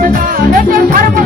Let's go.